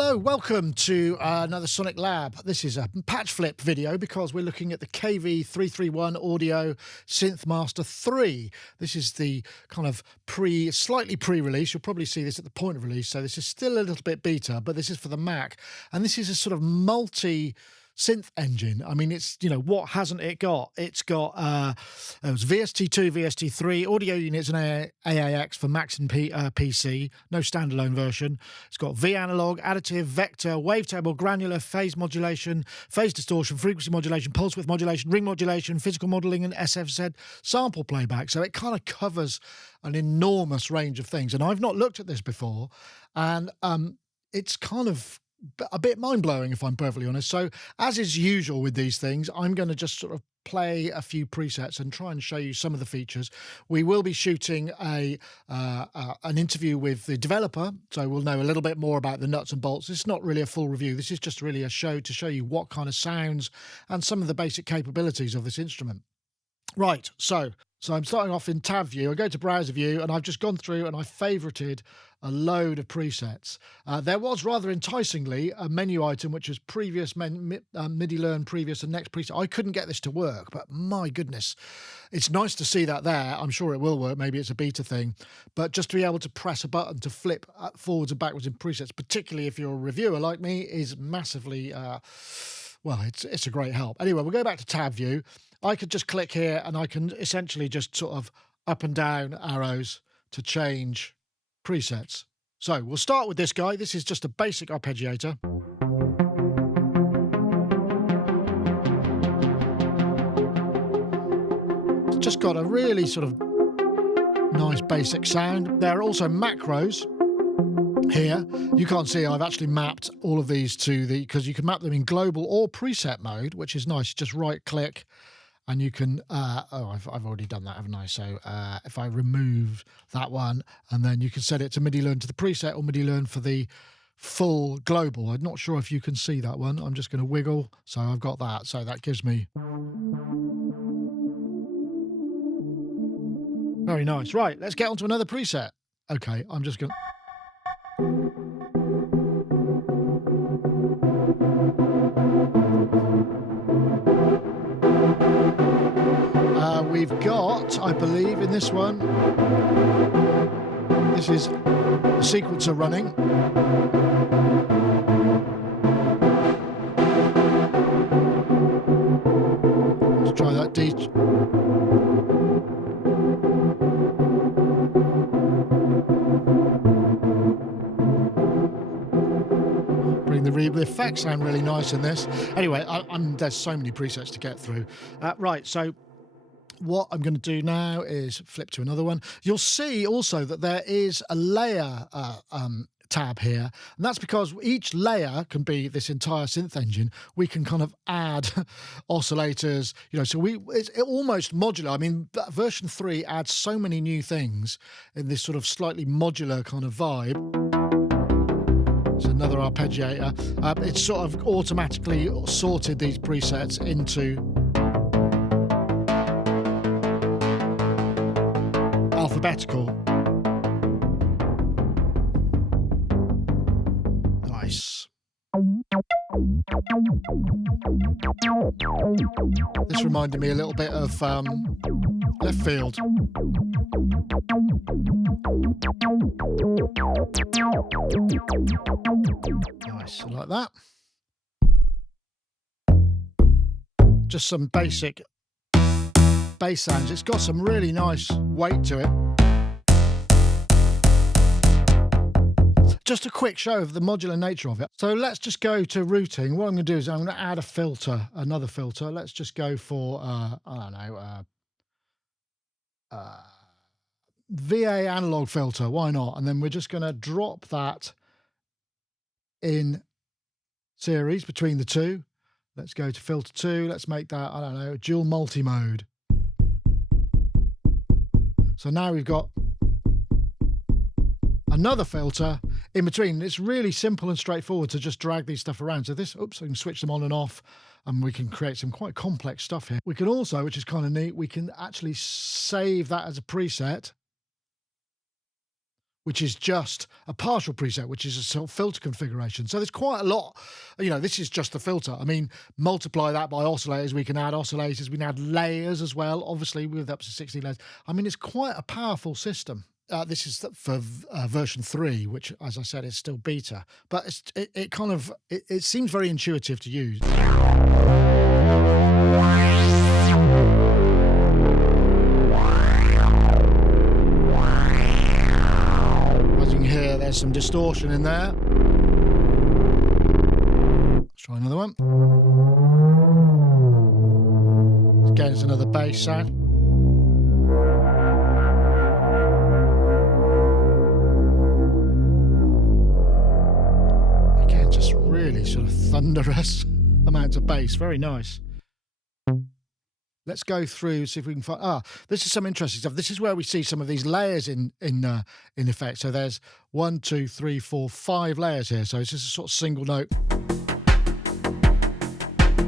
Hello, welcome to another SonicLAB. This is a patch flip video because we're looking at the KV331 Audio SynthMaster 3. This is the kind of slightly pre-release. You'll probably see this at the point of release, so this is still a little bit beta, but this is for the Mac. And this is a sort of multi-synth engine. I mean, it's, you know, what hasn't it got? It's got it was VST2, VST3, audio units and AAX for Macs and PC, no standalone version. It's got V analog, additive, vector, wavetable, granular, phase modulation, phase distortion, frequency modulation, pulse width modulation, ring modulation, physical modeling, and SFZ sample playback. So it kind of covers an enormous range of things. And I've not looked at this before, and it's kind of a bit mind-blowing, if I'm perfectly honest. So as is usual with these things, I'm going to just sort of play a few presets and try and show you some of the features. We will be shooting an interview with the developer, so we'll know a little bit more about the nuts and bolts. It's not really a full review. This is just really a show to show you what kind of sounds and some of the basic capabilities of this instrument. Right, so I'm starting off in tab view. I go to browser view, and I've just gone through and I favorited a load of presets. There was rather enticingly a menu item which was previous MIDI learn, previous and next preset. I couldn't get this to work, but my goodness, it's nice to see that there. I'm sure it will work. Maybe it's a beta thing, but just to be able to press a button to flip forwards and backwards in presets, particularly if you're a reviewer like me, is massively well, it's a great help. Anyway, we'll go back to tab view. I could just click here and I can essentially just sort of up and down arrows to change presets. So we'll start with this guy. This is just a basic arpeggiator. It's just got a really sort of nice basic sound. There are also macros here. You can't see I've actually mapped all of these to because you can map them in global or preset mode, which is nice. Just right click and you can I've already done that, haven't I? So if I remove that one, and then you can set it to MIDI learn to the preset or MIDI learn for the full global. I'm not sure if you can see that one. I'm just going to wiggle, so I've got that. So that gives me very nice. Right, let's get on to another preset. Okay, I'm just going to we've got, I believe, in this one, this is a sequencer running. Let's try that D. The effects sound really nice in this. Anyway, there's so many presets to get through. Right, so what I'm going to do now is flip to another one. You'll see also that there is a layer tab here, and that's because each layer can be this entire synth engine. We can kind of add oscillators, you know, so it's almost modular. I mean, version 3 adds so many new things in this sort of slightly modular kind of vibe. It's another arpeggiator. It's sort of automatically sorted these presets into alphabetical. Nice. This reminded me a little bit of Left Field. Nice, like that. Just some basic bass sounds. It's got some really nice weight to it. Just a quick show of the modular nature of it. So let's just go to routing. What I'm going to do is I'm going to add a filter, another filter. Let's just go for, I don't know, VA analog filter. Why not? And then we're just going to drop that in series between the two. Let's go to filter 2. Let's make that, I don't know, dual multi-mode. So now we've got another filter in between. It's really simple and straightforward to just drag these stuff around. So this, oops, I can switch them on and off, and we can create some quite complex stuff here. We can also, which is kind of neat, we can actually save that as a preset which is just a partial preset, which is a sort of filter configuration. So there's quite a lot. You know, this is just the filter. I mean, multiply that by oscillators. We can add oscillators. We can add layers as well, obviously, with up to 60 layers. I mean, it's quite a powerful system. This is for version 3, which, as I said, is still beta. But it seems very intuitive to use. There's some distortion in there. Let's try another one. Again, it's another bass sound. Again, just really sort of thunderous amounts of bass. Very nice. Let's go through, see if we can find. This is some interesting stuff. This is where we see some of these layers in effect. So there's 1, 2, 3, 4, 5 layers here. So it's just a sort of single note.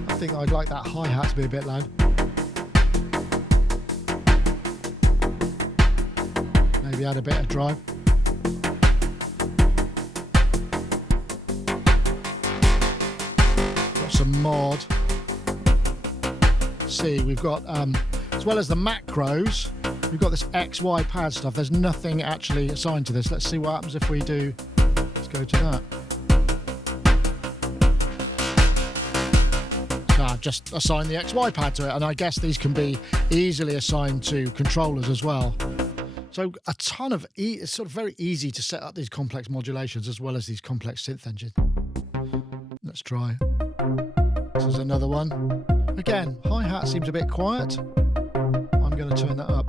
I think I'd like that hi-hat to be a bit loud. Maybe add a bit of drive. Got some mod. See, we've got as well as the macros, we've got this XY pad stuff. There's nothing actually assigned to this. Let's see what happens if we do. Let's go to that. So I've just assigned the XY pad to it, and I guess these can be easily assigned to controllers as well. So a ton of it's sort of very easy to set up these complex modulations as well as these complex synth engines. Let's try. This is another one. Again, hi-hat seems a bit quiet. I'm going to turn that up.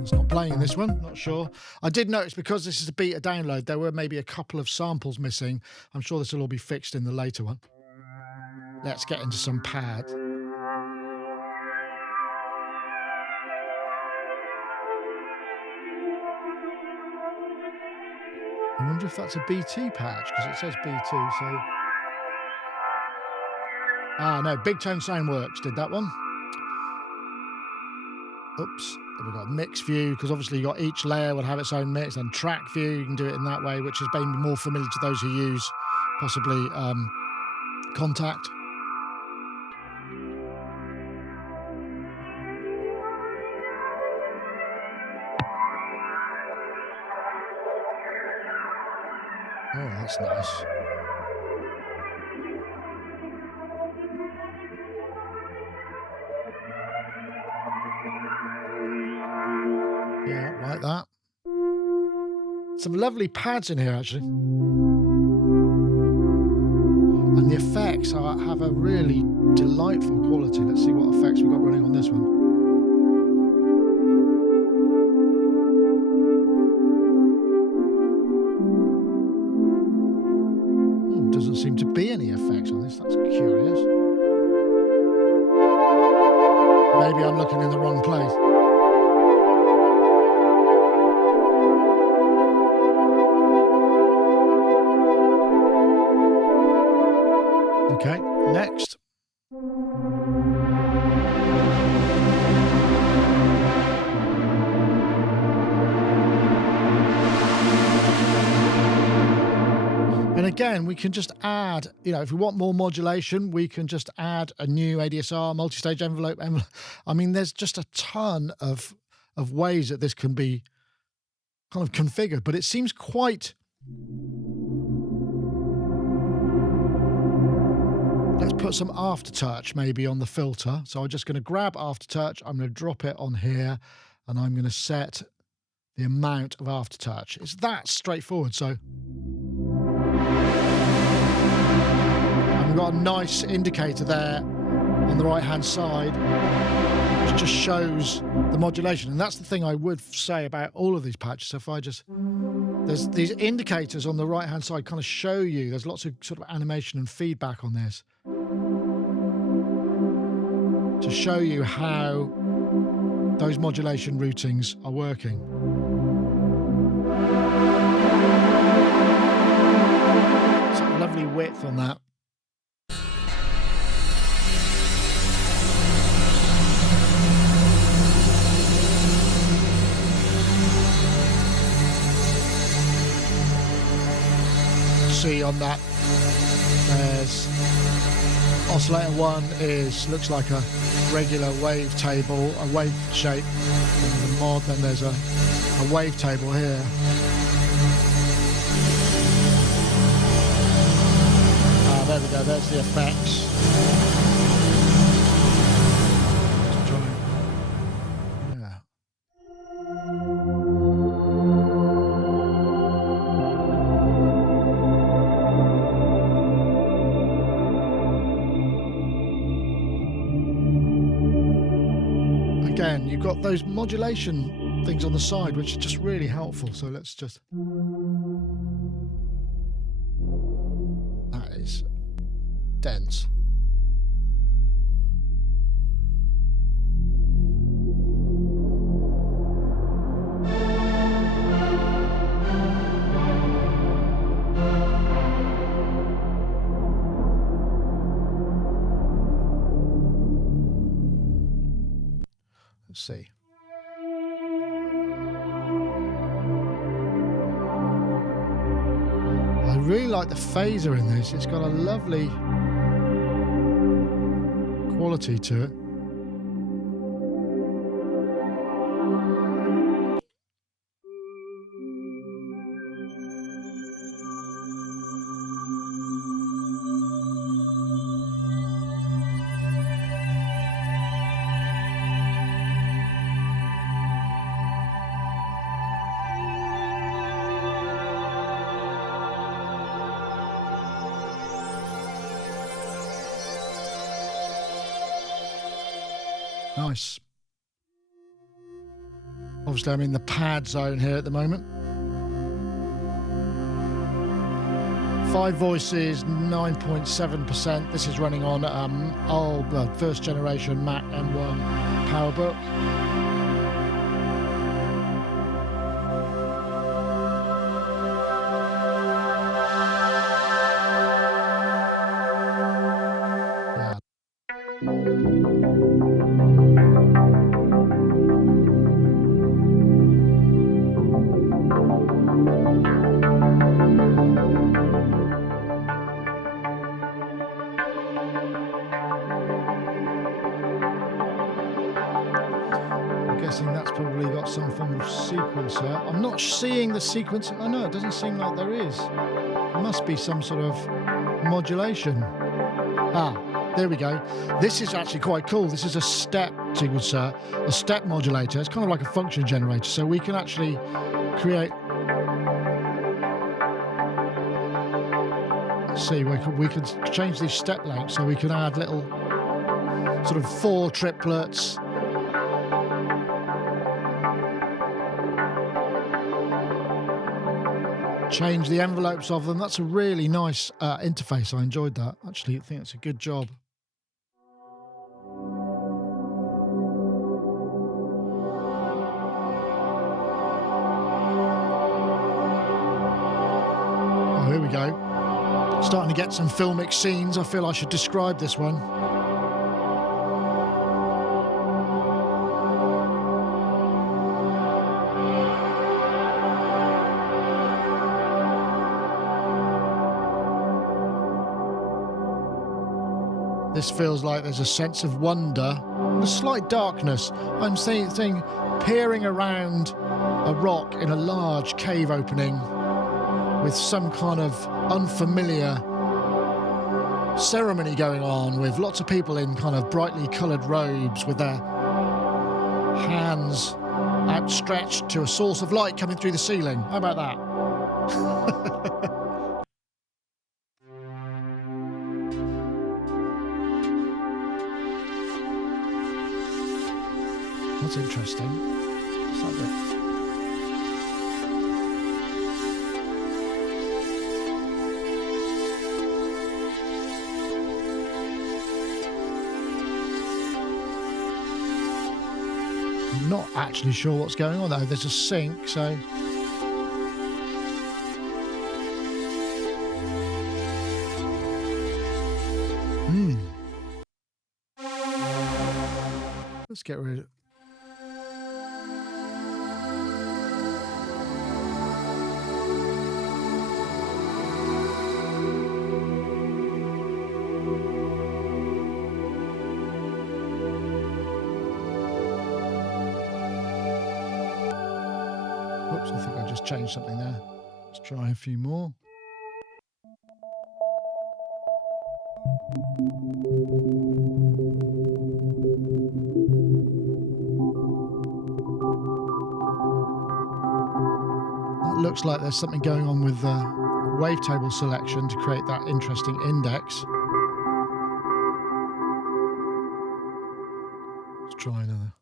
It's not playing in this one, not sure. I did notice because this is a beta download, there were maybe a couple of samples missing. I'm sure this will all be fixed in the later one. Let's get into some pads. I wonder if that's a BT patch, because it says BT, so... no, Big Tone Soundworks did that one. Oops, we've got mix view, because obviously you got each layer would have its own mix, and track view, you can do it in that way, which is maybe more familiar to those who use, possibly, Contact. Oh, that's nice. Yeah, like that. Some lovely pads in here, actually. And the effects have a really delightful quality. Let's see what effects we've got running on this one. Doesn't seem to be any effects on this. That's curious. Maybe I'm looking in the wrong place. Okay, next. And again, we can just add, if we want more modulation, we can just add a new ADSR, multi-stage envelope. I mean, there's just a ton of ways that this can be kind of configured, but it seems quite... Let's put some aftertouch maybe on the filter. So I'm just going to grab aftertouch, I'm going to drop it on here, and I'm going to set the amount of aftertouch. It's that straightforward, so... And we've got a nice indicator there on the right-hand side, which just shows the modulation. And that's the thing I would say about all of these patches. So if I just... There's these indicators on the right-hand side kind of show you, there's lots of sort of animation and feedback on this to show you how those modulation routings are working. It's a lovely width on that. see on that, there's oscillator 1 looks like a regular wavetable, a wave shape. There's a mod, then there's a wavetable here. There we go, there's the effects. Let's try. Yeah. Again, you've got those modulation things on the side, which are just really helpful. So let's just... That is dense. Let's see. I really like the phaser in this. It's got a lovely quality to it. Nice. Obviously, I'm in the pad zone here at the moment. 5 voices, 9.7%. This is running on first generation Mac M1 PowerBook. Guessing that's probably got some form of sequencer. I'm not seeing the sequencer. Oh no, it doesn't seem like there is. There must be some sort of modulation. Ah, there we go. This is actually quite cool. This is a step sequencer, a step modulator. It's kind of like a function generator, so we can actually create... Let's see, we can change these step lengths, so we can add little sort of 4 triplets. Change the envelopes of them. That's a really nice interface. I enjoyed that. Actually, I think it's a good job. Oh, here we go. Starting to get some filmic scenes. I feel I should describe this one. This feels like there's a sense of wonder and a slight darkness. I'm seeing peering around a rock in a large cave opening with some kind of unfamiliar ceremony going on, with lots of people in kind of brightly coloured robes with their hands outstretched to a source of light coming through the ceiling. How about that? That's interesting. It's like that. I'm not actually sure what's going on though. There's a sync, so... Let's get rid of it. Oops, I think I just changed something there. Let's try a few more. That looks like there's something going on with the wavetable selection to create that interesting index. Let's try another.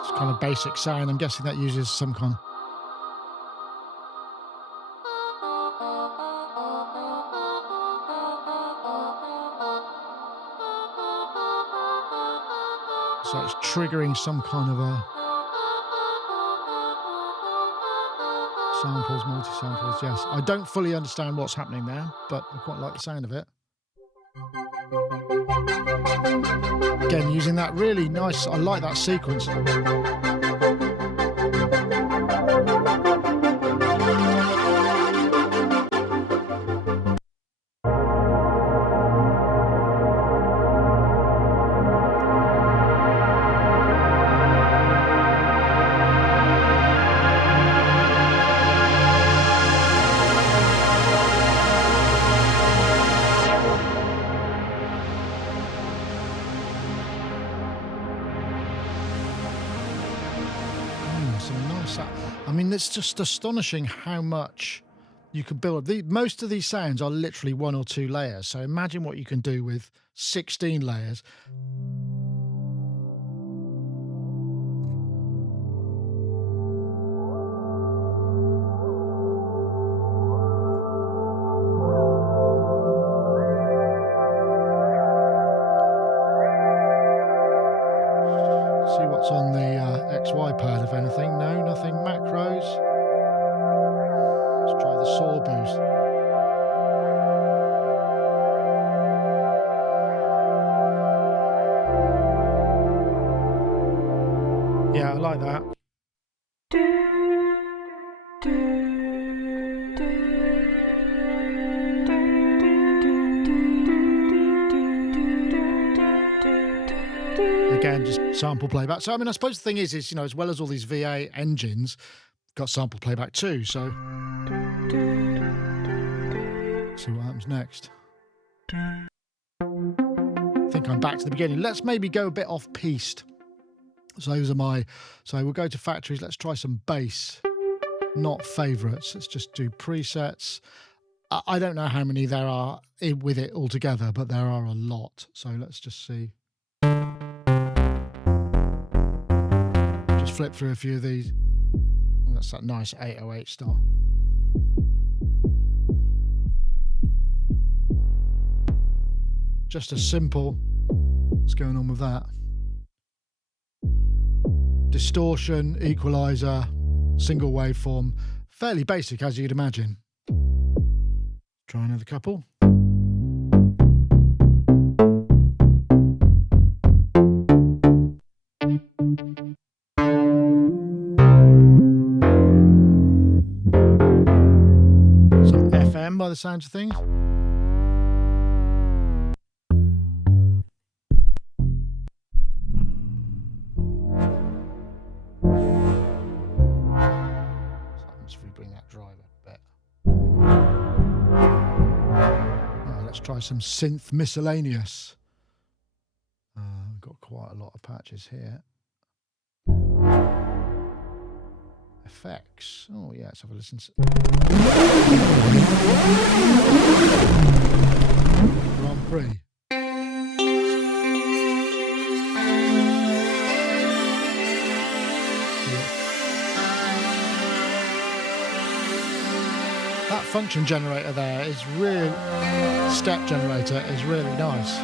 It's kind of basic sound. I'm guessing that uses some kind of... So it's triggering some kind of a... Samples, multi-samples, yes. I don't fully understand what's happening there, but I quite like the sound of it. Again, using that really nice... I like that sequence. I mean, it's just astonishing how much you can build. Most of these sounds are literally 1 or 2 layers. So imagine what you can do with 16 layers. See what's on the XY pad, if anything. No, nothing. Macros. Let's try the saw boost. Yeah, I like that. Again, just sample playback. So, I mean, I suppose the thing is, you know, as well as all these VA engines, got sample playback too. So, see what happens next. I think I'm back to the beginning. Let's maybe go a bit off-piste. So those are my... So we'll go to factories. Let's try some bass. Not favourites. Let's just do presets. I don't know how many there are with it altogether, but there are a lot. So let's just see. Just flip through a few of these. Oh, that's that nice 808 style. Just a simple... What's going on with that? Distortion, equalizer, single waveform. Fairly basic, as you'd imagine. Try another couple. Some FM by the sounds of things. Try some synth miscellaneous. I've got quite a lot of patches here. Effects. Oh yeah, let's have a listen. Grand Prix. That function generator there is really... Step generator is really nice.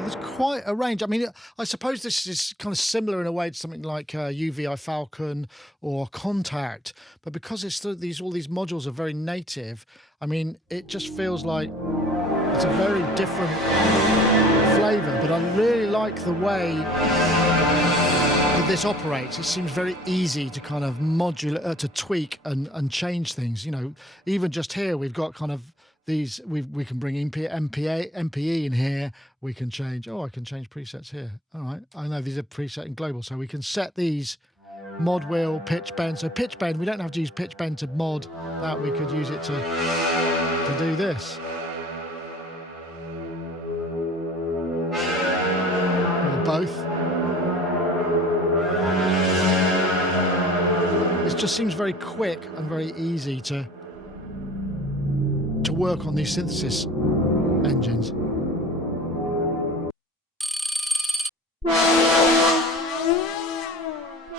There's quite a range. I mean, I suppose this is kind of similar in a way to something like UVI Falcon or Contact, but because it's all these modules are very native, I mean, it just feels like it's a very different flavour. But I really like the way that this operates. It seems very easy to kind of modulate, to tweak and change things. You know, even just here, we've got kind of these, we can bring MPE in here. We can change, I can change presets here. All right, I know these are preset and global, so we can set these mod wheel, pitch bend. So pitch bend, we don't have to use pitch bend to mod that. We could use it to do this. Or both. It just seems very quick and very easy to work on these synthesis engines.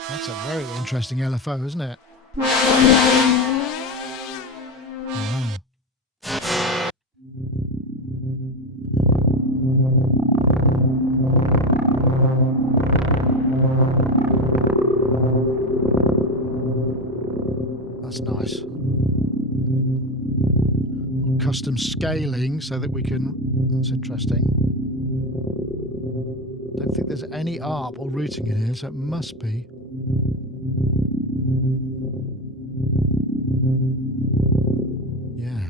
That's a very interesting LFO, isn't it? Wow. That's nice. Custom scaling so that we can, that's interesting. Don't think there's any ARP or routing in here, so it must be. Yeah.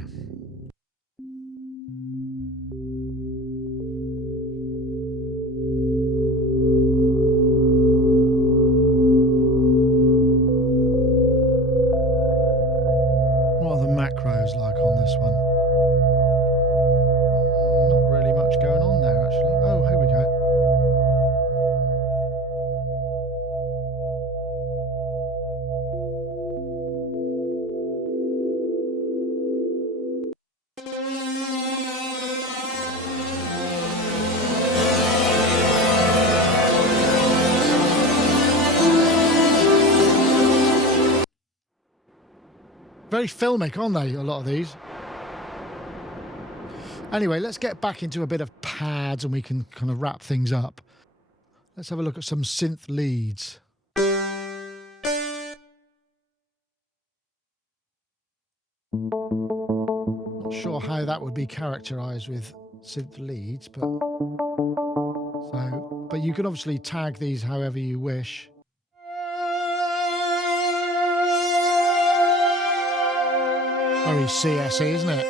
What are the macros like on this one? Not really much going on there, actually. Oh, here we go. Very filmic, aren't they, a lot of these? Anyway, let's get back into a bit of pads and we can kind of wrap things up. Let's have a look at some synth leads. Not sure how that would be characterized with synth leads, but you can obviously tag these however you wish. Very CSE, isn't it?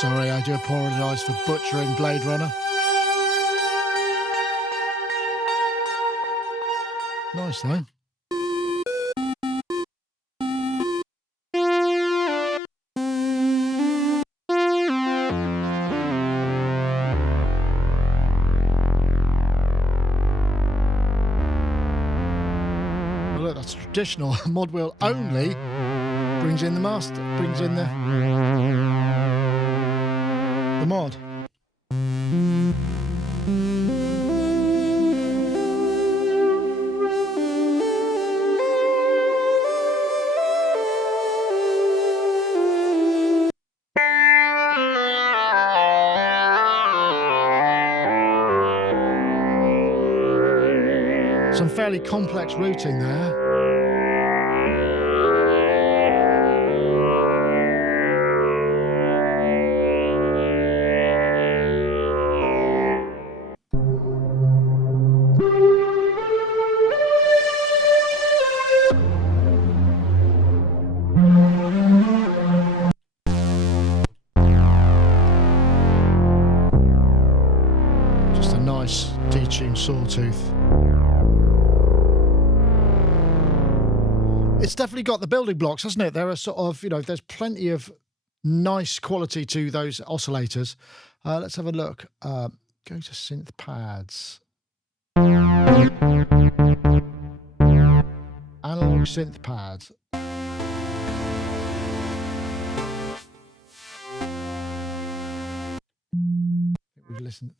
Sorry, I do apologise for butchering Blade Runner. Nice though. Well, look, that's traditional. Mod wheel only brings in the master, brings in the mod. Some fairly complex routing there. Just a nice detuned sawtooth. It's definitely got the building blocks, hasn't it? There are sort of, there's plenty of nice quality to those oscillators. Let's have a look. Go to synth pads. Analog synth pads. listen.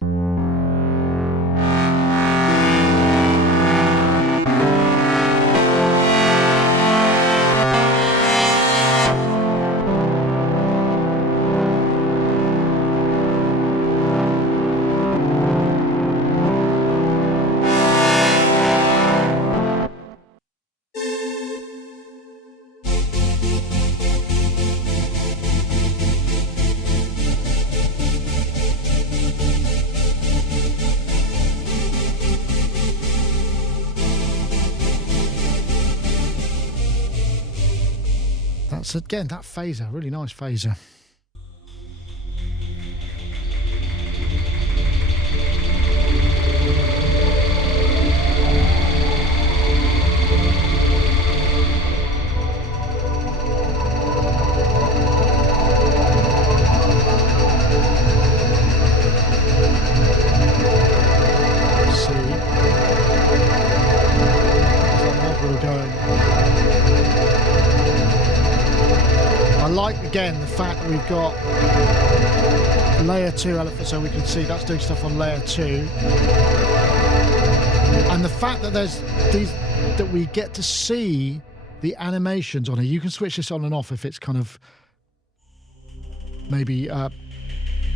That's, again, that phaser, really nice phaser. Let's see. How's that model going? I like, again, the fact that we've got layer 2 elephant, so we can see that's doing stuff on layer 2. And the fact that there's these, that we get to see the animations on it. You can switch this on and off if it's kind of maybe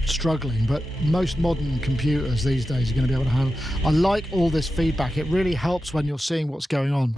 struggling, but most modern computers these days are going to be able to handle. I like all this feedback. It really helps when you're seeing what's going on.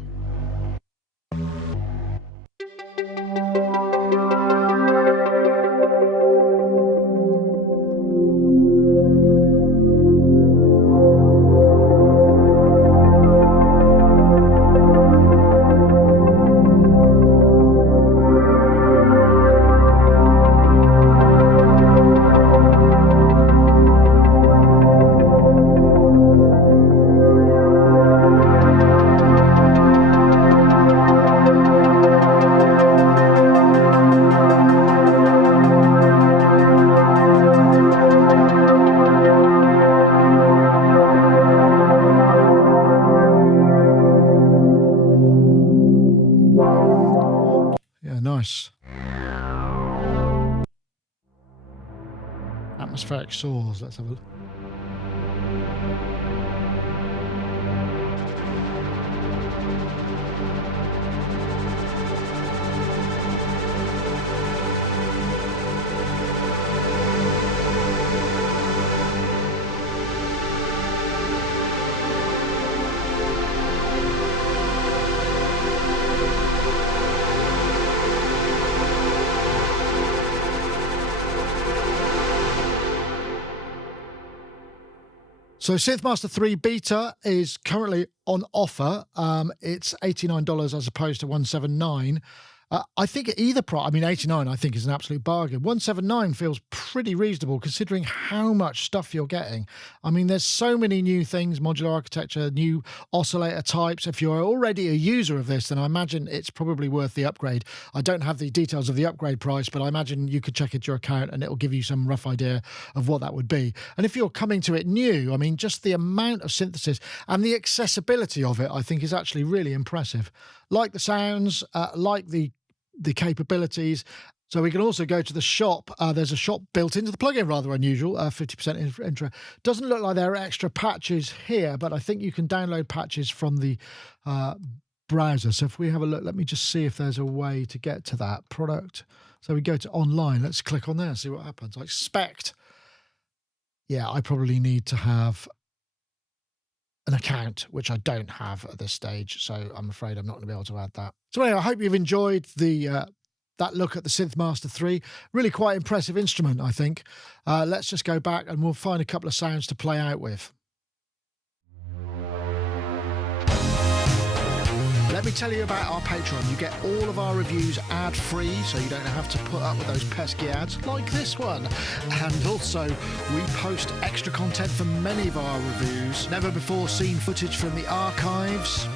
Nice. Atmospheric saws, let's have a look. So SynthMaster 3 Beta is currently on offer. It's $89 as opposed to $179. I think at either price, I mean, $89 I think is an absolute bargain. $179 feels pretty reasonable considering how much stuff you're getting. I mean, there's so many new things, modular architecture, new oscillator types. If you're already a user of this, then I imagine it's probably worth the upgrade. I don't have the details of the upgrade price, but I imagine you could check into your account and it'll give you some rough idea of what that would be. And if you're coming to it new, I mean, just the amount of synthesis and the accessibility of it, I think is actually really impressive. Like the sounds, like the capabilities. So we can also go to the shop. There's a shop built into the plugin, rather unusual, 50% intro. Doesn't look like there are extra patches here, but I think you can download patches from the browser. So if we have a look, let me just see if there's a way to get to that product. So we go to online. Let's click on there and see what happens. I expect, yeah, I probably need to have an account, which I don't have at this stage, so I'm afraid I'm not going to be able to add that. So anyway, I hope you've enjoyed the that look at the SynthMaster 3. Really quite impressive instrument, I think. Let's just go back and we'll find a couple of sounds to play out with. Let me tell you about our Patreon. You get all of our reviews ad-free, so you don't have to put up with those pesky ads like this one. And also, we post extra content for many of our reviews. Never before seen footage from the archives.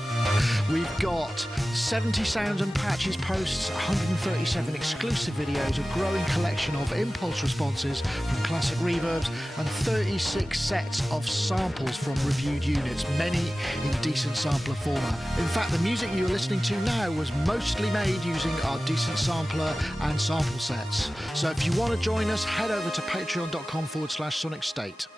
We've got 70 sounds and patches posts, 137 exclusive videos, a growing collection of impulse responses from classic reverbs, and 36 sets of samples from reviewed units, many in decent sampler format. In fact, the music you're listening to now was mostly made using our decent sampler and sample sets. So if you want to join us, head over to patreon.com/Sonicstate.